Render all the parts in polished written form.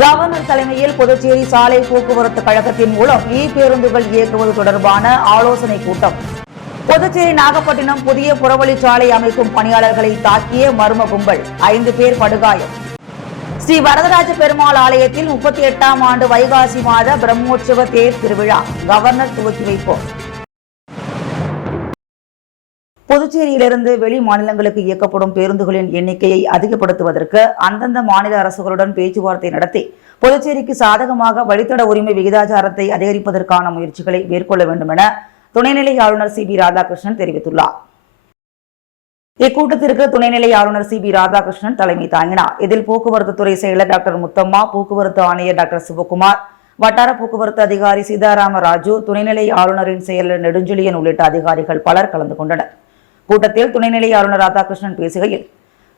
Governor தலைமையில் புதுச்சேரி சாலை போக்குவரத்து கழகத்தின் மூலம் பேருந்துகள் இயக்குவது தொடர்பான ஆலோசனை கூட்டம். புதுச்சேரி நாகப்பட்டினம் புதிய புறவழிச்சாலை அமைக்கும் பணியாளர்களை தாக்கிய மர்ம கும்பல், 5 பேர் படுகாயம். ஸ்ரீ வரதராஜ பெருமாள் ஆலயத்தில் 38ஆம் ஆண்டு வைகாசி மாத பிரம்மோற்சவ தேர் திருவிழா கவர்னர் துவக்கி வைப்பு. புதுச்சேரியிலிருந்து வெளி மாநிலங்களுக்கு இயக்கப்படும் பேருந்துகளின் எண்ணிக்கையை அதிகப்படுத்துவதற்கு அந்தந்த மாநில அரசுகளுடன் பேச்சுவார்த்தை நடத்தி புதுச்சேரிக்கு சாதகமாக வழித்தட உரிமை விகிதாச்சாரத்தை அதிகரிப்பதற்கான முயற்சிகளை மேற்கொள்ள வேண்டும் என துணைநிலை ஆளுநர் CB ராதாகிருஷ்ணன் தெரிவித்துள்ளார். இக்கூட்டத்திற்கு துணைநிலை ஆளுநர் CB ராதாகிருஷ்ணன் தலைமை தாங்கினார். இதில் போக்குவரத்து துறை செயலர் டாக்டர் முத்தம்மா, போக்குவரத்து ஆணையர் டாக்டர் சிவகுமார், வட்டார போக்குவரத்து அதிகாரி சீதாராம ராஜு, துணைநிலை ஆளுநரின் செயலர் நெடுஞ்செழியன் உள்ளிட்ட அதிகாரிகள் பலர் கலந்து கொண்டனர். கூட்டத்தில் துணைநிலை ஆளுநர் ராதாகிருஷ்ணன் பேசுகையில்,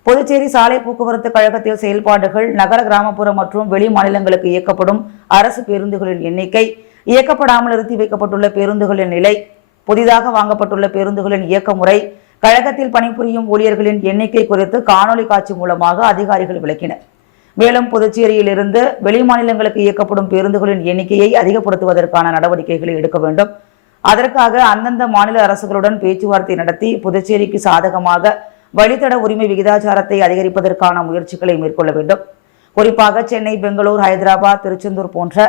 புதுச்சேரி சாலை போக்குவரத்து கழகத்தில் செயல்பாடுகள், நகர, கிராமப்புற மற்றும் வெளி மாநிலங்களுக்கு இயக்கப்படும் அரசு பேருந்துகளின் எண்ணிக்கை, இயக்கப்படாமல் நிறுத்தி வைக்கப்பட்டுள்ள பேருந்துகளின் நிலை, புதிதாக வாங்கப்பட்டுள்ள பேருந்துகளின் இயக்க முறை, கழகத்தில் பணிபுரியும் ஊழியர்களின் எண்ணிக்கை குறித்து காணொலி காட்சி மூலமாக அதிகாரிகள் விளக்கினர். மேலும் புதுச்சேரியில் இருந்து வெளி மாநிலங்களுக்கு இயக்கப்படும் பேருந்துகளின் எண்ணிக்கையை அதிகப்படுத்துவதற்கான நடவடிக்கைகளை எடுக்க வேண்டும். அதற்காக அந்தந்த மாநில அரசுகளுடன் பேச்சுவார்த்தை நடத்தி புதுச்சேரிக்கு சாதகமாக வழித்தட உரிமை விகிதாச்சாரத்தை அதிகரிப்பதற்கான முயற்சிகளை மேற்கொள்ள வேண்டும். குறிப்பாக சென்னை, பெங்களூர், ஹைதராபாத், திருச்செந்தூர் போன்ற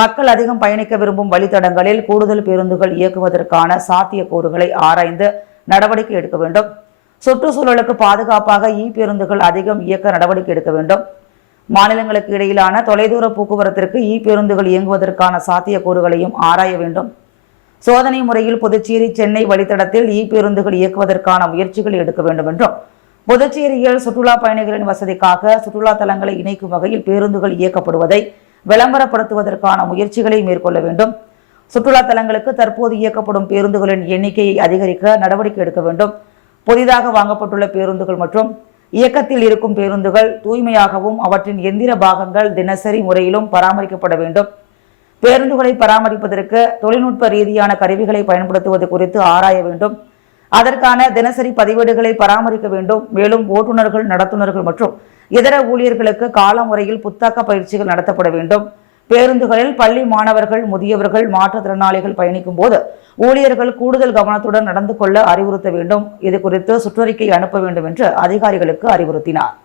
மக்கள் அதிகம் பயணிக்க விரும்பும் வழித்தடங்களில் கூடுதல் பேருந்துகள் இயக்குவதற்கான சாத்தியக்கூறுகளை ஆராய்ந்து நடவடிக்கை எடுக்க வேண்டும். சுற்றுச்சூழலுக்கு பாதுகாப்பாக பேருந்துகள் அதிகம் இயக்க நடவடிக்கை எடுக்க வேண்டும். மாநிலங்களுக்கு இடையிலான தொலைதூர போக்குவரத்திற்கு பேருந்துகள் இயங்குவதற்கான சாத்தியக்கூறுகளையும் ஆராய வேண்டும். சோதனை முறையில் புதுச்சேரி, சென்னை வழித்தடத்தில் பேருந்துகள் இயக்குவதற்கான முயற்சிகள் எடுக்க வேண்டும் என்றும், புதுச்சேரியில் சுற்றுலா பயணிகளின் வசதிக்காக சுற்றுலா தலங்களை இணைக்கும் வகையில் பேருந்துகள் இயக்கப்படுவதை விளம்பரப்படுத்துவதற்கான முயற்சிகளை மேற்கொள்ள வேண்டும். சுற்றுலா தலங்களுக்கு தற்போது இயக்கப்படும் பேருந்துகளின் எண்ணிக்கையை அதிகரிக்க நடவடிக்கை எடுக்க வேண்டும். புதிதாக வாங்கப்பட்டுள்ள பேருந்துகள் மற்றும் இயக்கத்தில் இருக்கும் பேருந்துகள் தூய்மையாகவும் அவற்றின் எந்திர பாகங்கள் தினசரி முறையிலும் பராமரிக்கப்பட வேண்டும். பேருந்துகளை பராமரிப்பதற்கு தொழில்நுட்ப ரீதியான கருவிகளை பயன்படுத்துவது குறித்து ஆராய வேண்டும். அதற்கான தினசரி பதிவேடுகளை பராமரிக்க வேண்டும். மேலும் ஓட்டுநர்கள், நடத்துனர்கள் மற்றும் இதர ஊழியர்களுக்கு காலமுறையில் புத்தாக்க பயிற்சிகள் நடத்தப்பட வேண்டும். பேருந்துகளில் பள்ளி மாணவர்கள், முதியவர்கள், மாற்றுத்திறனாளிகள் பயணிக்கும் போது ஊழியர்கள் கூடுதல் கவனத்துடன் நடந்து கொள்ள அறிவுறுத்த வேண்டும். இது குறித்து சுற்றறிக்கை அனுப்ப வேண்டும் என்று அதிகாரிகளுக்கு அறிவுறுத்தினார்.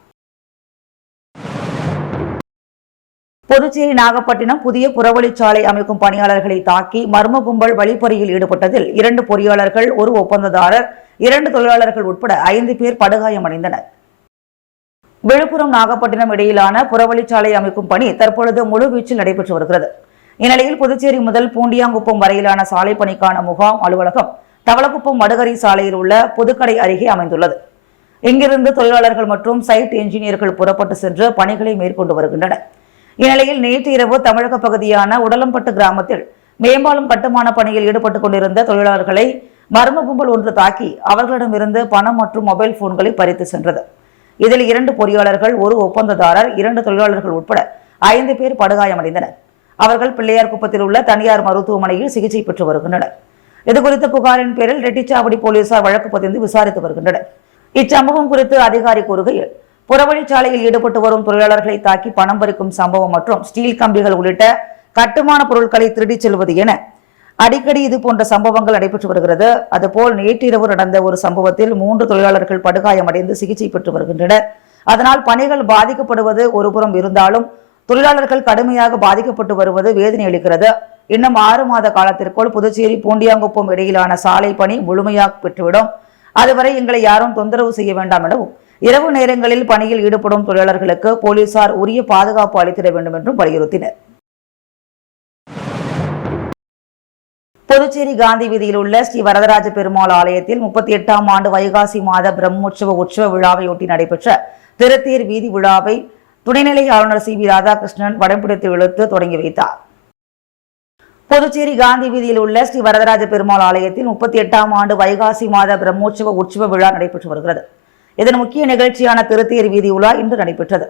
புதுச்சேரி நாகப்பட்டினம் புதிய புறவழிச்சாலை அமைக்கும் பணியாளர்களை தாக்கி மர்ம கும்பல் வழிப்பறியில் ஈடுபட்டதில் 2 பொறியாளர்கள், 1 ஒப்பந்ததாரர், 2 தொழிலாளர்கள் உட்பட 5 பேர் படுகாயமடைந்தனர். விழுப்புரம், நாகப்பட்டினம் இடையிலான புறவழிச்சாலை அமைக்கும் பணி தற்பொழுது முழுவீச்சில் நடைபெற்று வருகிறது. இந்நிலையில் புதுச்சேரி முதல் பூண்டியாங்குப்பம் வரையிலான சாலை பணிக்கான முகாம் அலுவலகம் தவளக்குப்பம் வடுகரை சாலையில் உள்ள புதுக்கடை அருகே அமைந்துள்ளது. இங்கிருந்து தொழிலாளர்கள் மற்றும் சைட் என்ஜினியர்கள் புறப்பட்டு சென்று பணிகளை மேற்கொண்டு வருகின்றனர். இந்நிலையில் நேற்று இரவு தமிழக பகுதியான உடலம்பட்டு கிராமத்தில் மேம்பாலம் கட்டுமான பணியில் ஈடுபட்டுக் கொண்டிருந்த தொழிலாளர்களை மர்ம கும்பல் ஒன்று தாக்கி அவர்களிடமிருந்து பணம் மற்றும் மொபைல் போன்களை பறித்து சென்றது. இதில் 2 பொறியாளர்கள், 1 ஒப்பந்ததாரர், 2 தொழிலாளர்கள் உட்பட 5 பேர் படுகாயமடைந்தனர். அவர்கள் பிள்ளையார்குப்பத்தில் உள்ள தனியார் மருத்துவமனையில் சிகிச்சை பெற்று வருகின்றனர். இதுகுறித்த புகாரின் பேரில் ரெட்டிச்சாவடி போலீசார் வழக்கு பதிந்து விசாரித்து வருகின்றனர். இச்சம்பவம் குறித்து அதிகாரி கூறுகையில், புறவழிச்சாலையில் ஈடுபட்டு வரும் தொழிலாளர்களை தாக்கி பணம் பறிக்கும் சம்பவம் மற்றும் ஸ்டீல் கம்பிகள் உள்ளிட்ட கட்டுமான பொருட்களை திருடிச் செல்வது என அடிக்கடி இது போன்ற சம்பவங்கள் நடைபெற்று வருகிறது. அதுபோல் நேற்றிரவு நடந்த ஒரு சம்பவத்தில் 3 தொழிலாளர்கள் படுகாயமடைந்து சிகிச்சை பெற்று வருகின்றனர். அதனால் பணிகள் பாதிக்கப்படுவது ஒருபுறம் இருந்தாலும் தொழிலாளர்கள் கடுமையாக பாதிக்கப்பட்டு வருவது வேதனை அளிக்கிறது. இன்னும் 6 மாத காலத்திற்குள் புதுச்சேரி பூண்டியாங்குப்பம் இடையிலான சாலை பணி முழுமையாக பெற்றுவிடும். அதுவரை எங்களை யாரும் தொந்தரவு செய்ய வேண்டாம் எனவும், இரவு நேரங்களில் பணியில் ஈடுபடும் தொழிலாளர்களுக்கு போலீசார் உரிய பாதுகாப்பு அளித்திட வேண்டும் என்றும் வலியுறுத்தினர். புதுச்சேரி காந்தி வீதியில் உள்ள ஸ்ரீ வரதராஜ பெருமாள் ஆலயத்தில் 38ஆம் ஆண்டு வைகாசி மாத பிரம்மோற்சவ உற்சவ விழாவையொட்டி நடைபெற்ற திருத்தேர் வீதி விழாவை துணைநிலை ஆளுநர் CB ராதாகிருஷ்ணன் வடம் பிடித்து இழுத்து தொடங்கி வைத்தார். புதுச்சேரி காந்தி வீதியில் உள்ள ஸ்ரீ வரதராஜ பெருமாள் ஆலயத்தில் 38ஆம் ஆண்டு வைகாசி மாத பிரம்மோற்சவ உற்சவ விழா நடைபெற்று வருகிறது. இதன் முக்கிய நிகழ்ச்சியான திருத்தேர் வீதி உலா இன்று நடைபெற்றது.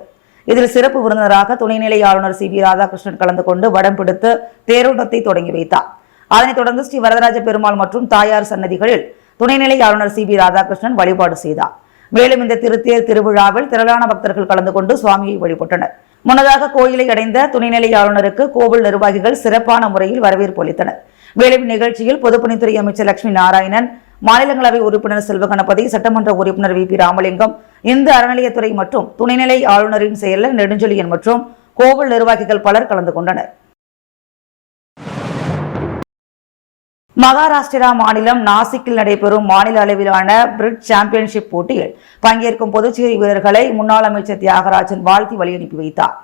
இதில் சிறப்பு விருந்தினராக துணைநிலை ஆளுநர் CB ராதாகிருஷ்ணன் கலந்து கொண்டு வடம் பிடித்து தேரோட்டத்தை தொடங்கி வைத்தார். அதனைத் தொடர்ந்து ஸ்ரீ வரதராஜ பெருமாள் மற்றும் தாயார் சன்னதிகளில் துணைநிலை ஆளுநர் CB ராதாகிருஷ்ணன் வழிபாடு செய்தார். மேலும் இந்த திருத்தேர் திருவிழாவில் திரளான பக்தர்கள் கலந்து கொண்டு சுவாமியை வழிபட்டனர். முன்னதாக கோயிலை அடைந்த துணைநிலை ஆளுநருக்கு கோவில் நிர்வாகிகள் சிறப்பான முறையில் வரவேற்பு அளித்தனர். மேலும் நிகழ்ச்சியில் பொதுப்பணித்துறை அமைச்சர் லட்சுமி நாராயணன், மாநிலங்களவை உறுப்பினர் செல்வ கணபதி, சட்டமன்ற உறுப்பினர் வி.பி. ராமலிங்கம், இந்து அறநிலையத்துறை மற்றும் துணைநிலை ஆளுநரின் செயலர் நெடுஞ்செழியன் மற்றும் கோவில் நிர்வாகிகள் பலர் கலந்து கொண்டனர். மகாராஷ்டிரா மாநிலம் நாசிக்கில் நடைபெறும் மாநில அளவிலான பிரிட்ஜ் சாம்பியன்ஷிப் போட்டியில் பங்கேற்கும் புதுச்சேரி வீரர்களை முன்னாள் அமைச்சர் தியாகராஜன் வாழ்த்தி வழியனுப்பி வைத்தார்.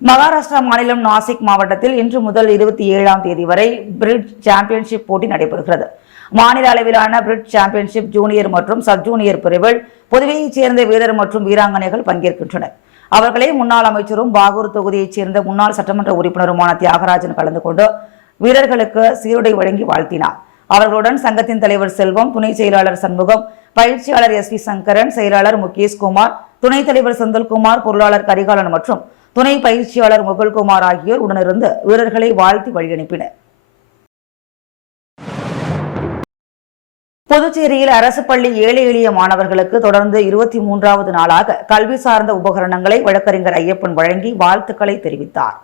மகாராஷ்டிரா மாநிலம் நாசிக் மாவட்டத்தில் இன்று முதல் 27ஆம் தேதி வரை பிரிட்ஜ் சாம்பியன்ஷிப் போட்டி நடைபெறுகிறது. மாநில அளவிலான பிரிட்ஜ் சாம்பியன்ஷிப் ஜூனியர் மற்றும் சப் ஜூனியர் பிரிவில் புதுவையைச் சேர்ந்த வீரர் மற்றும் வீராங்கனைகள் பங்கேற்கின்றனர். அவர்களை முன்னாள் அமைச்சரும் பாகூர் தொகுதியைச் சேர்ந்த முன்னாள் சட்டமன்ற உறுப்பினருமான தியாகராஜன் கலந்து கொண்டு வீரர்களுக்கு சீருடை வழங்கி வாழ்த்தினார். அவர்களுடன் சங்கத்தின் தலைவர் செல்வம், துணை செயலாளர் சண்முகம், பயிற்சியாளர் எஸ்.வி. சங்கரன், செயலாளர் முகேஷ்குமார், துணைத் தலைவர் செந்தில்குமார், பொருளாளர் கரிகாலன் மற்றும் துணை பயிற்சியாளர் முகுல்குமார் ஆகியோர் உடனிருந்து வீரர்களை வாழ்த்தி வழியனுப்பினர். புதுச்சேரியில் அரசு பள்ளி ஏழை எளிய மாணவர்களுக்கு தொடர்ந்து 23வது நாளாக கல்வி சார்ந்த உபகரணங்களை வழக்கறிஞர் ஐயப்பன் வழங்கி வாழ்த்துக்களை தெரிவித்தார்.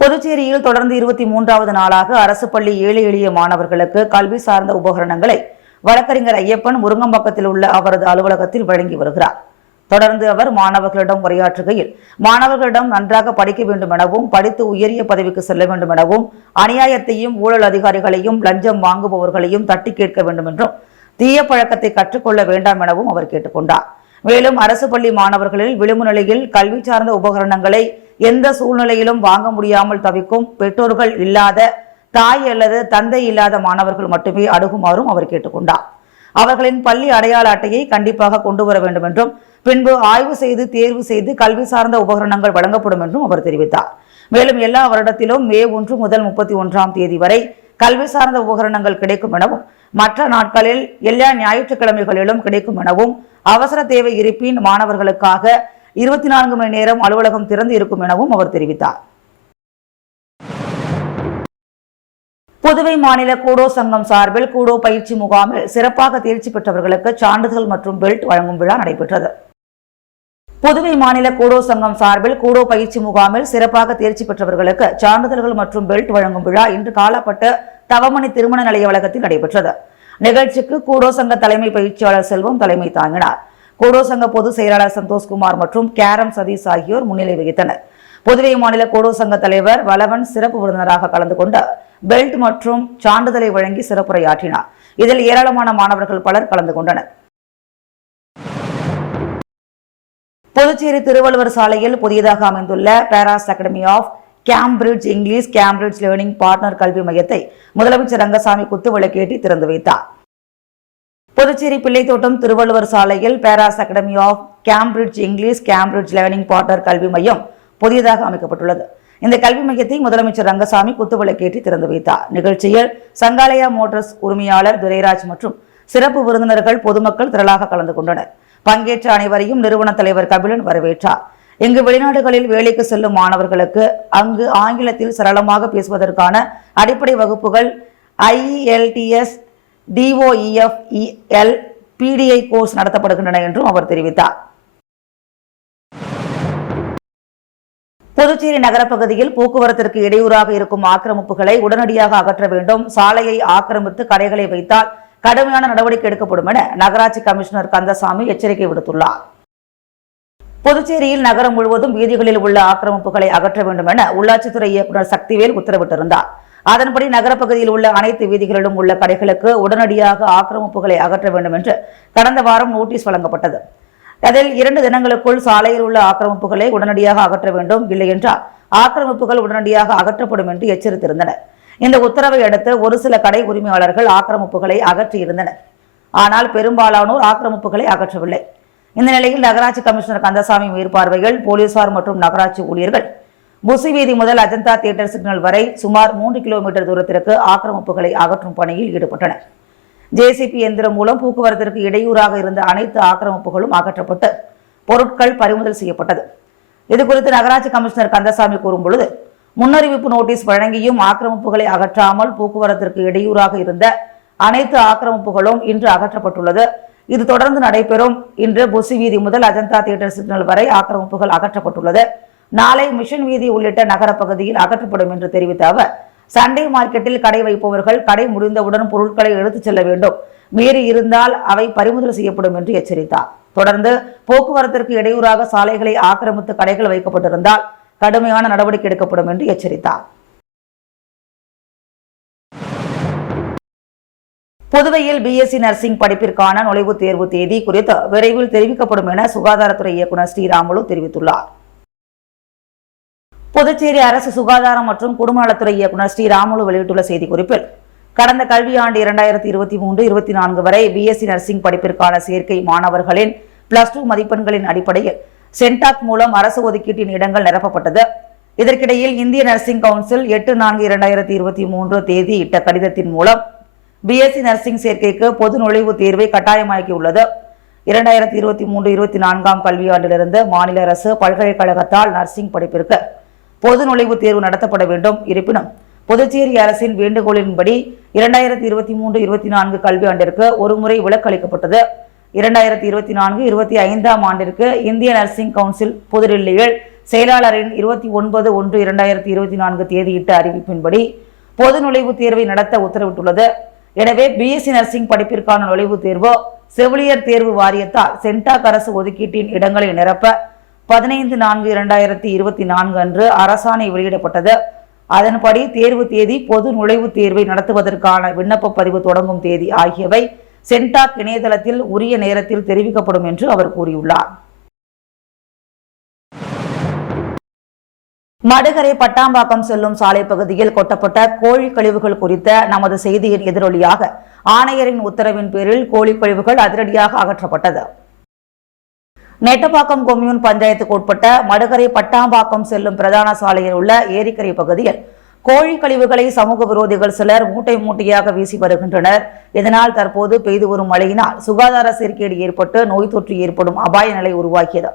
புதுச்சேரியில் தொடர்ந்து 23வது நாளாக அரசு பள்ளி ஏழை எளிய மாணவர்களுக்கு கல்வி சார்ந்த உபகரணங்களை வழக்கறிஞர் ஐயப்பன் முருங்கம்பாக்கத்தில் உள்ள அவரது அலுவலகத்தில் வழங்கி வருகிறார். தொடர்ந்து அவர் மாணவர்களிடம் உரையாற்றுகையில், மாணவர்களிடம் நன்றாக படிக்க வேண்டும் எனவும், படித்து உயரிய பதவிக்கு செல்ல வேண்டும் எனவும், அநியாயத்தையும் ஊழல் அதிகாரிகளையும் லஞ்சம் வாங்குபவர்களையும் தட்டி கேட்க வேண்டும் என்றும், தீய பழக்கத்தை கற்றுக்கொள்ள வேண்டாம் எனவும் அவர் கேட்டுக்கொண்டார். மேலும் அரசு பள்ளி மாணவர்களில் விளிம்பு நிலையில் கல்வி சார்ந்த உபகரணங்களை எந்த சூழ்நிலையிலும் வாங்க முடியாமல் தவிக்கும் பெற்றோர்கள் இல்லாத, தாய் அல்லது தந்தை இல்லாத மாணவர்கள் மட்டுமே அணுகுமாறும் அவர் கேட்டுக்கொண்டார். அவர்களின் பள்ளி அடையாள அட்டையை கண்டிப்பாக கொண்டு வர வேண்டும் என்றும், பின்பு ஆய்வு செய்து தேர்வு செய்து கல்வி சார்ந்த உபகரணங்கள் வழங்கப்படும் என்றும் அவர் தெரிவித்தார். மேலும் எல்லா வருடத்திலும் மே 1 முதல் 31ஆம் தேதி வரை கல்வி சார்ந்த உபகரணங்கள் கிடைக்கும் எனவும், மற்ற நாட்களில் எல்லா ஞாயிற்றுக்கிழமைகளிலும் கிடைக்கும் எனவும், அவசர தேவை இருப்பின் மாணவர்களுக்காக 24 மணி நேரம் அலுவலகம் திறந்து இருக்கும் எனவும் அவர் தெரிவித்தார். புதுவை மாநில கூடோ சங்கம் சார்பில் கூடோ பயிற்சி முகாமில் சிறப்பாக தேர்ச்சி பெற்றவர்களுக்கு சான்றிதழ் மற்றும் பெல்ட் வழங்கும் விழா நடைபெற்றது. புதுவை மாநில கூடோ சங்கம் சார்பில் கூடோ பயிற்சி முகாமில் சிறப்பாக தேர்ச்சி பெற்றவர்களுக்கு சான்றிதழ்கள் மற்றும் பெல்ட் வழங்கும் விழா இன்று காலாப்பட்டு தவமணி திருமண நிலைய வளாகத்தில் நடைபெற்றது. நிகழ்ச்சிக்கு கூடோ சங்க தலைமை பயிற்சியாளர் செல்வம் தலைமை தாங்கினார். கூடோ சங்க பொதுச் செயலாளர் சந்தோஷ்குமார் மற்றும் கேரம் சதீஷ் ஆகியோர் முன்னிலை வகித்தனர். புதுவை மாநில கூடோ சங்க தலைவர் வளவன் சிறப்பு விருந்தினராக கலந்து கொண்டு பெல்ட் மற்றும் சான்றிதழை வழங்கி சிறப்புரையாற்றினார். இதில் ஏராளமான மாணவர்கள் பலர் கலந்து கொண்டனர். புதுச்சேரி திருவள்ளுவர் சாலையில் புதியதாக அமைந்துள்ள Paras academy of Cambridge English Cambridge learning partner கல்வி மையத்தை முதலமைச்சர் ரங்கசாமி குத்துவிளக்கேற்றி திறந்து வைத்தார். புதுச்சேரி பிள்ளைத்தோட்டம் திருவள்ளுவர் சாலையில் Paras academy of Cambridge English Cambridge learning partner கல்வி மையம் புதியதாக அமைக்கப்பட்டுள்ளது. இந்த கல்வி மையத்தை முதலமைச்சர் ரங்கசாமி குத்துவிளக்கேற்றி திறந்து வைத்தார். நிகழ்ச்சியில் சங்காலயா மோட்டார்ஸ் உரிமையாளர் துரைராஜ் மற்றும் சிறப்பு விருந்தினர்கள் பொதுமக்கள் திரளாக கலந்து கொண்டனர். பங்கேற்ற அனைவரையும் நிறுவன தலைவர் கபிலன் வரவேற்றார். இங்கு வெளிநாடுகளில் வேலைக்கு செல்லும் மாணவர்களுக்கு அங்கு ஆங்கிலத்தில் சரளமாக பேசுவதற்கான அடிப்படை வகுப்புகள் IELTS, DOEF, EL, PDI course நடத்தப்படுகின்றன என்றும் அவர் தெரிவித்தார். புதுச்சேரி நகரப்பகுதியில் போக்குவரத்திற்கு இடையூறாக இருக்கும் ஆக்கிரமிப்புகளை உடனடியாக அகற்ற வேண்டும். சாலையை ஆக்கிரமித்து கடைகளை வைத்தால் கடுமையான நடவடிக்கை எடுக்கப்படும் என நகராட்சி கமிஷனர் கந்தசாமி எச்சரிக்கை விடுத்துள்ளார். புதுச்சேரியில் நகரம் முழுவதும் வீதிகளில் உள்ள ஆக்கிரமிப்புகளை அகற்ற வேண்டும் என உள்ளாட்சித்துறை இயக்குநர் சக்திவேல் உத்தரவிட்டிருந்தார். அதன்படி நகரப்பகுதியில் உள்ள அனைத்து வீதிகளிலும் உள்ள கடைகளுக்கு உடனடியாக ஆக்கிரமிப்புகளை அகற்ற வேண்டும் என்று கடந்த வாரம் நோட்டீஸ் வழங்கப்பட்டது. அதில் 2 தினங்களுக்குள் சாலையில் உள்ள ஆக்கிரமிப்புகளை உடனடியாக அகற்ற வேண்டும், இல்லை என்றால் ஆக்கிரமிப்புகள் உடனடியாக அகற்றப்படும் என்று எச்சரித்திருந்தனர். இந்த உத்தரவை அடுத்து ஒரு சில கடை உரிமையாளர்கள் ஆக்கிரமிப்புகளை அகற்றியிருந்தனர். ஆனால் பெரும்பாலானோர் ஆக்கிரமிப்புகளை அகற்றவில்லை. இந்த நிலையில் நகராட்சி கமிஷனர் கந்தசாமி மேற்பார்வையில் போலீசார் மற்றும் நகராட்சி ஊழியர்கள் புசி வீதி முதல் அஜந்தா தியேட்டர் சிக்னல் வரை சுமார் 3 கிலோமீட்டர் தூரத்திற்கு ஆக்கிரமிப்புகளை அகற்றும் பணியில் ஈடுபட்டனர். JCB எந்திரம் மூலம் போக்குவரத்திற்கு இடையூறாக இருந்த அனைத்து ஆக்கிரமிப்புகளும் அகற்றப்பட்டு பொருட்கள் பறிமுதல் செய்யப்பட்டது. இதுகுறித்து நகராட்சி கமிஷனர் கந்தசாமி கூறும்பொழுது, முன்னறிவிப்பு நோட்டீஸ் வழங்கியும் ஆக்கிரமிப்புகளை அகற்றாமல் போக்குவரத்திற்கு இடையூறாக இருந்த அனைத்து ஆக்கிரமிப்புகளும் இன்று அகற்றப்பட்டுள்ளது. இது தொடர்ந்து நடைபெறும். இன்று புசி வீதி முதல் அஜந்தா தியேட்டர் சிக்னல் வரை ஆக்கிரமிப்புகள் அகற்றப்பட்டுள்ளது. நாளை மிஷன் வீதி உள்ளிட்ட நகர பகுதியில் அகற்றப்படும் என்று தெரிவித்த அவர், சண்டே மார்க்கெட்டில் கடை வைப்பவர்கள் கடை முடிந்தவுடன் பொருட்களை எடுத்துச் செல்ல வேண்டும், மீறி இருந்தால் அவை பறிமுதல் செய்யப்படும் என்று எச்சரித்தார். தொடர்ந்து போக்குவரத்திற்கு இடையூறாக சாலைகளை ஆக்கிரமித்து கடைகள் வைக்கப்பட்டிருந்தால் கடுமையான நடவடிக்கை எடுக்கப்படும் என்று எச்சரித்தார். புதுவையில் பிஎஸ்சி நர்சிங் படிப்பிற்கான நுழைவுத் தேர்வு தேதி குறித்து விரைவில் தெரிவிக்கப்படும் என சுகாதாரத்துறை இயக்குநர் ஸ்ரீராமுலு தெரிவித்துள்ளார். புதுச்சேரி அரசு சுகாதாரம் மற்றும் குடும்ப நலத்துறை இயக்குநர் ஸ்ரீராமுலு வெளியிட்டுள்ள செய்திக்குறிப்பில், கடந்த கல்வியாண்டு 2023-24 வரை பிஎஸ்சி நர்சிங் படிப்பிற்கான சேர்க்கை மாணவர்களின் +2 மதிப்பெண்களின் அடிப்படையில் சென்டாக் மூலம் அரசு ஒதுக்கீட்டின் இடங்கள் நிரப்பப்பட்டது. இதற்கிடையில் இந்திய நர்சிங் கவுன்சில் 8/4/2023 தேதி இட்ட கடிதத்தின் மூலம் பிஎஸ்சி நர்சிங் சேர்க்கைக்கு பொது நுழைவுத் தேர்வை கட்டாயமாக்கியுள்ளது. 2023-24 கல்வியாண்டிலிருந்து மாநில அரசு பல்கலைக்கழகத்தால் நர்சிங் படிப்பிற்கு பொது நுழைவுத் தேர்வு நடத்தப்பட வேண்டும். இருப்பினும் புதுச்சேரி அரசின் வேண்டுகோளின்படி 2023-24 கல்வியாண்டிற்கு ஒருமுறை விலக்கு அளிக்கப்பட்டது. 2024-25 ஆண்டிற்கு இந்திய நர்சிங் கவுன்சில் புதுடில்லியில் செயலாளரின் 29/1/2024 தேதியிட்ட அறிவிப்பின்படி பொது நுழைவுத் தேர்வை நடத்த உத்தரவிட்டுள்ளது. எனவே பிஎஸ்சி நர்சிங் படிப்பிற்கான நுழைவுத் தேர்வு செவிலியர் தேர்வு வாரியத்தால் சென்டாக் அரசு ஒதுக்கீட்டின் இடங்களை நிரப்ப 15/4/2024 அன்று அரசாணை வெளியிடப்பட்டது. அதன்படி தேர்வு தேதி, பொது நுழைவுத் தேர்வை நடத்துவதற்கான விண்ணப்ப பதிவு தொடங்கும் தேதி ஆகியவை சென்டாக் இணையதளத்தில் உரிய நேரத்தில் தெரிவிக்கப்படும் என்று அவர் கூறியுள்ளார். மடுகரை பட்டாம்பாக்கம் செல்லும் சாலை பகுதியில் கொட்டப்பட்ட கோழி கழிவுகள் குறித்த நமது செய்தியின் எதிரொலியாக ஆணையரின் உத்தரவின் பேரில் கோழி கழிவுகள் அதிரடியாக அகற்றப்பட்டது. நெட்டப்பாக்கம் கொம்யூன் பஞ்சாயத்துக்கு உட்பட்ட மடுகரை பட்டாம்பாக்கம் செல்லும் பிரதான சாலையில் உள்ள ஏரிக்கரை பகுதியில் கோழி கழிவுகளை சமூக விரோதிகள் சிலர் மூட்டை மூட்டையாக வீசி வருகின்றனர். இதனால் தற்போது பெய்து வரும் மழையினால் சுகாதார சீர்கேடு ஏற்பட்டு நோய் தொற்று ஏற்படும் அபாய நிலை உருவாகியது.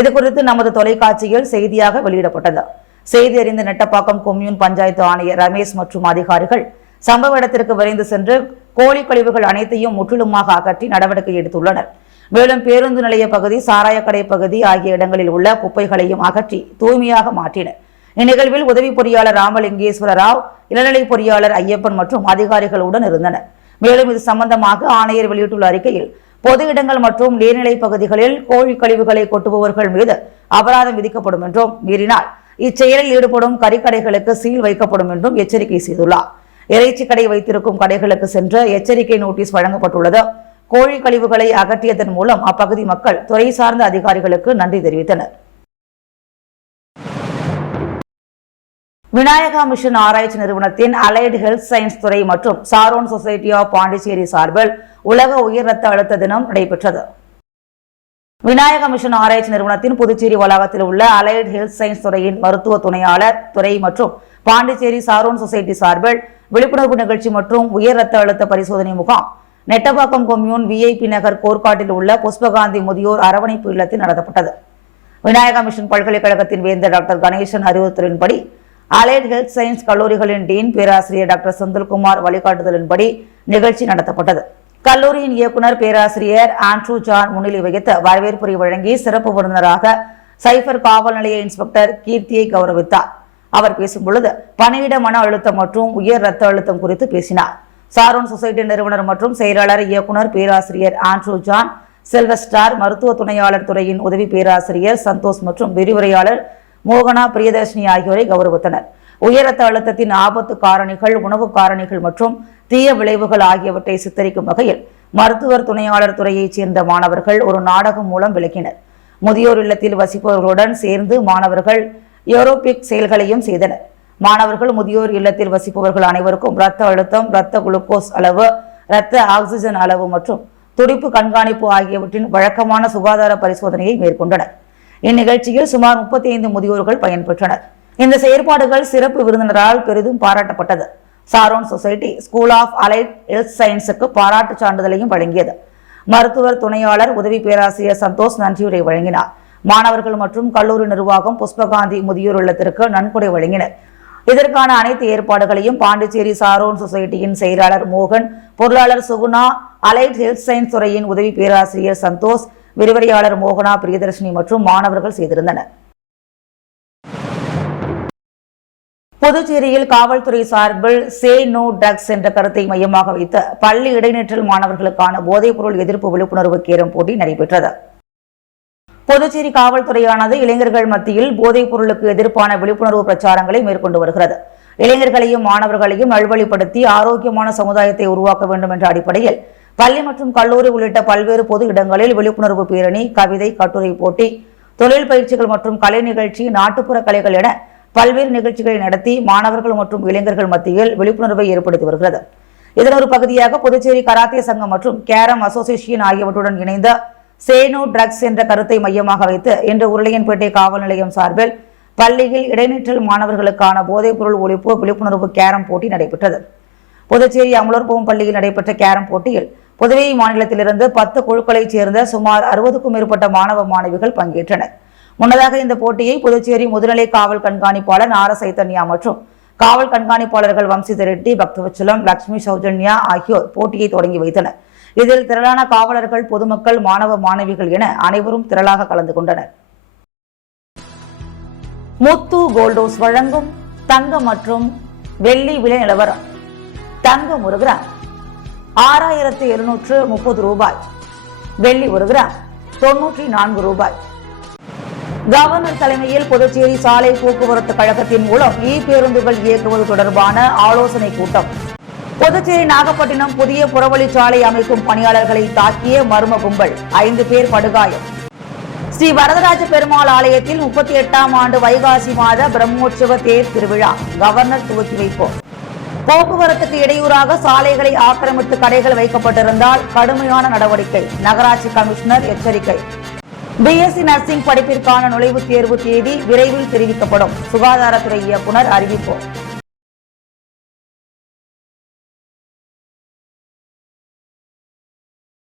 இதுகுறித்து நமது தொலைக்காட்சியில் செய்தியாக வெளியிடப்பட்டது. செய்தி அறிந்த நெட்டப்பாக்கம் கொம்யூன் பஞ்சாயத்து ஆணையர் ரமேஷ் மற்றும் அதிகாரிகள் சம்பவ இடத்திற்கு விரைந்து சென்று கோழி கழிவுகள் அனைத்தையும் முற்றிலுமாக அகற்றி நடவடிக்கை எடுத்துள்ளனர். மேலும் பேருந்து நிலைய பகுதி, சாராயக்கடை பகுதி ஆகிய இடங்களில் உள்ள குப்பைகளையும் அகற்றி தூய்மையாக மாற்றினர். இந்நிகழ்வில் உதவி பொறியாளர் ராமலிங்கேஸ்வர ராவ், இளநிலை பொறியாளர் ஐயப்பன் மற்றும் அதிகாரிகளுடன் இருந்தனர். மேலும் இது சம்பந்தமாக ஆணையர் வெளியிட்டுள்ள அறிக்கையில், பொது இடங்கள் மற்றும் நீர்நிலை பகுதிகளில் கோழி கழிவுகளை கொட்டுபவர்கள் மீது அபராதம் விதிக்கப்படும் என்றும், மீறினால் இச்செயலில் ஈடுபடும் கறிக்கடைகளுக்கு சீல் வைக்கப்படும் என்றும் எச்சரிக்கை செய்துள்ளார். இறைச்சி கடை வைத்திருக்கும் கடைகளுக்கு சென்று எச்சரிக்கை நோட்டீஸ் வழங்கப்பட்டுள்ளது. கோழி கழிவுகளை அகற்றியதன் மூலம் அப்பகுதி மக்கள் துறை சார்ந்த அதிகாரிகளுக்கு நன்றி தெரிவித்தனர். விநாயகா மிஷன் ஆராய்ச்சி நிறுவனத்தின் அலைடு ஹெல்த் சயின்ஸ் துறை மற்றும் சாரோன் சொசைட்டி ஆஃப் பாண்டிச்சேரி சார்பில் உலக உயர் ரத்த அழுத்த தினம் நடைபெற்றது. விநாயகா மிஷன் ஆராய்ச்சி நிறுவனத்தின் புதுச்சேரி வளாகத்தில் உள்ள அலைடு ஹெல்த் சயின்ஸ் துறையின் மருத்துவ துணையாளர் துறை மற்றும் பாண்டிச்சேரி சாரோன் சொசைட்டி சார்பில் விழிப்புணர்வு நிகழ்ச்சி மற்றும் உயர் ரத்த அழுத்த பரிசோதனை முகாம் நெட்டப்பாக்கம் கொம்யூன் VIP நகர் கோர்க்காட்டில் உள்ள புஷ்பகாந்தி முதியோர் அரவணைப்பு இல்லத்தில் நடத்தப்பட்டது. விநாயகா மிஷன் பல்கலைக்கழகத்தின் வேந்தர் டாக்டர் கணேசன் அறிவுறுத்தலின்படி அலைட் ஹெல்த் சயின்ஸ் கல்லூரிகளின் டீன் பேராசிரியர் டாக்டர் செந்தில்குமார் வழிகாட்டுதலின்படி நிகழ்ச்சி நடத்தப்பட்டது. கல்லூரியின் இயக்குநர் பேராசிரியர் ஆண்ட்ரூ ஜான் முன்னிலை வகித்து வரவேற்புரை வழங்கி சிறப்பு விருந்தினராக சைபர் காவல் நிலைய இன்ஸ்பெக்டர் கீர்த்தியை கௌரவித்தார். அவர் பேசும்பொழுது பணியிட மன அழுத்தம் மற்றும் உயர் ரத்த அழுத்தம் குறித்து பேசினார். சாரோன் சொசைட்டி நிறுவனர் மற்றும் செயலாளர் இயக்குநர் பேராசிரியர் ஆண்ட்ரூ ஜான், செல்வஸ்டார் மருத்துவ துணையாளர் துறையின் உதவி பேராசிரியர் சந்தோஷ் மற்றும் விரிவுரையாளர் மோகனா பிரியதர்ஷினி ஆகியோரை கௌரவித்தனர். உயர் ரத்த அழுத்தத்தின் ஆபத்து காரணிகள், உணவு காரணிகள் மற்றும் தீய விளைவுகள் ஆகியவற்றை சித்தரிக்கும் வகையில் மருத்துவர் துணையாளர் துறையைச் சேர்ந்த மாணவர்கள் ஒரு நாடகம் மூலம் விளக்கினர். முதியோர் இல்லத்தில் வசிப்பவர்களுடன் சேர்ந்து மாணவர்கள் ஏரோபிக் செயல்களையும் செய்தனர். மாணவர்கள் முதியோர் இல்லத்தில் வசிப்பவர்கள் அனைவருக்கும் இரத்த அழுத்தம், இரத்த குளுக்கோஸ் அளவு, இரத்த ஆக்சிஜன் அளவு மற்றும் துடிப்பு கண்காணிப்பு ஆகியவற்றின் வழக்கமான சுகாதார பரிசோதனையை மேற்கொண்டனர். இந்நிகழ்ச்சியில் சுமார் 35 முதியோர்கள் பயன்பெற்றனர். இந்த செயற்பாடுகள் சிறப்பு விருந்தினரால் பெரிதும் பாராட்டப்பட்டது. Sharon society school of allied health சயின்ஸுக்கு பாராட்டு சான்றிதழையும் வழங்கியது. மருத்துவர் துணையாளர் உதவி பேராசிரியர் சந்தோஷ் நன்றியுரை வழங்கினார். மாணவர்கள் மற்றும் கல்லூரி நிர்வாகம் புஷ்பகாந்தி முதியோர் இல்லத்திற்கு நன்கொடை வழங்கினர். இதற்கான அனைத்து ஏற்பாடுகளையும் பாண்டிச்சேரி சாரோன் சொசைட்டியின் செயலாளர் மோகன், பொருளாளர் சுகுணா, அலைட் ஹெல்த் சயின்ஸ் துறையின் உதவி பேராசிரியர் சந்தோஷ், விரிவுரையாளர் மோகனா, பிரியதர்ஷினி மற்றும் மாணவர்கள் செய்திருந்தனர். புதுச்சேரியில் காவல்துறை சார்பில் சே நோ ட்ரக்ஸ் என்ற கருத்தை மையமாக வைத்து பள்ளி இடைநிற்றல் மாணவர்களுக்கான போதைப்பொருள் எதிர்ப்பு விழிப்புணர்வு கேரம் போட்டி நடைபெற்றது. புதுச்சேரி காவல்துறையானது இளைஞர்கள் மத்தியில் போதைப் பொருளுக்கு எதிர்ப்பான விழிப்புணர்வு பிரச்சாரங்களை மேற்கொண்டு வருகிறது. இளைஞர்களையும் மாணவர்களையும் நல்வழிப்படுத்தி ஆரோக்கியமான சமுதாயத்தை உருவாக்க வேண்டும் என்ற அடிப்படையில் பள்ளி மற்றும் கல்லூரி உள்ளிட்ட பல்வேறு பொது இடங்களில் விழிப்புணர்வு பேரணி, கவிதை, கட்டுரை போட்டி, தொழில் பயிற்சிகள் மற்றும் கலை நிகழ்ச்சி, நாட்டுப்புற கலைகள் என பல்வேறு நிகழ்ச்சிகளை நடத்தி மாணவர்கள் மற்றும் இளைஞர்கள் மத்தியில் விழிப்புணர்வை ஏற்படுத்தி வருகிறது. இதன் ஒரு பகுதியாக புதுச்சேரி கராத்தே சங்கம் மற்றும் கேரம் அசோசியேஷன் ஆகியவற்றுடன் இணைந்த சே நோ ட்ரக்ஸ் என்ற கருத்தை மையமாக வைத்து இன்று உருளையன்பேட்டை காவல் நிலையம் சார்பில் பள்ளியில் இடைநிற்றல் மாணவர்களுக்கான போதைப்பொருள் ஒழிப்பு விழிப்புணர்வு கேரம் போட்டி நடைபெற்றது. புதுச்சேரி அமலோற்பவம் பள்ளியில் நடைபெற்ற கேரம் போட்டியில் புதுவை மாநிலத்திலிருந்து 10 குழுக்களைச் சேர்ந்த சுமார் 60க்கும் மேற்பட்ட மாணவ மாணவிகள் பங்கேற்றனர். முன்னதாக இந்த போட்டியை புதுச்சேரி முதுநிலை காவல் கண்காணிப்பாளர் நார சைத்தன்யா மற்றும் காவல் கண்காணிப்பாளர்கள் வம்சித ரெட்டி, பக்தவச்சலம், லட்சுமி சௌஜன்யா ஆகியோர் போட்டியை தொடங்கி வைத்தனர். இதில் திரளான காவலர்கள், பொதுமக்கள், மாணவ மாணவிகள் என அனைவரும் திரளாக கலந்து கொண்டனர். முத்து கோல்டோஸ் வழங்கும் தங்கம் மற்றும் வெள்ளி விலை நிலவரம். தங்கம் 1 கிராம் 6730 ரூபாய், வெள்ளி 1 கிராம் 94 ரூபாய். கவர்னர் தலைமையில் புதுச்சேரி சாலை போக்குவரத்து கழகத்தின் மூலம் பேருந்துகள் இயக்குவது தொடர்பான ஆலோசனை கூட்டம். புதுச்சேரி நாகப்பட்டினம் புதிய புறவழிச்சாலை அமைக்கும் பணியாளர்களை தாக்கிய மர்ம கும்பல், 5 பேர் படுகாயம். ஸ்ரீ வரதராஜ பெருமாள் ஆலயத்தில் 38ஆம் ஆண்டு வைகாசி மாத பிரம்மோற்சவ தேர் திருவிழா கவர்னர் துவக்கி வைப்போம். போக்குவரத்துக்கு இடையூறாக சாலைகளை ஆக்கிரமித்து கடைகள் வைக்கப்பட்டிருந்தால் கடுமையான நடவடிக்கை, நகராட்சி கமிஷனர் எச்சரிக்கை. பிஎஸ்சி நர்சிங் படிப்பிற்கான நுழைவுத் தேர்வு தேதி விரைவில் தெரிவிக்கப்படும், சுகாதாரத்துறை இயக்குனர் அறிவிப்பு.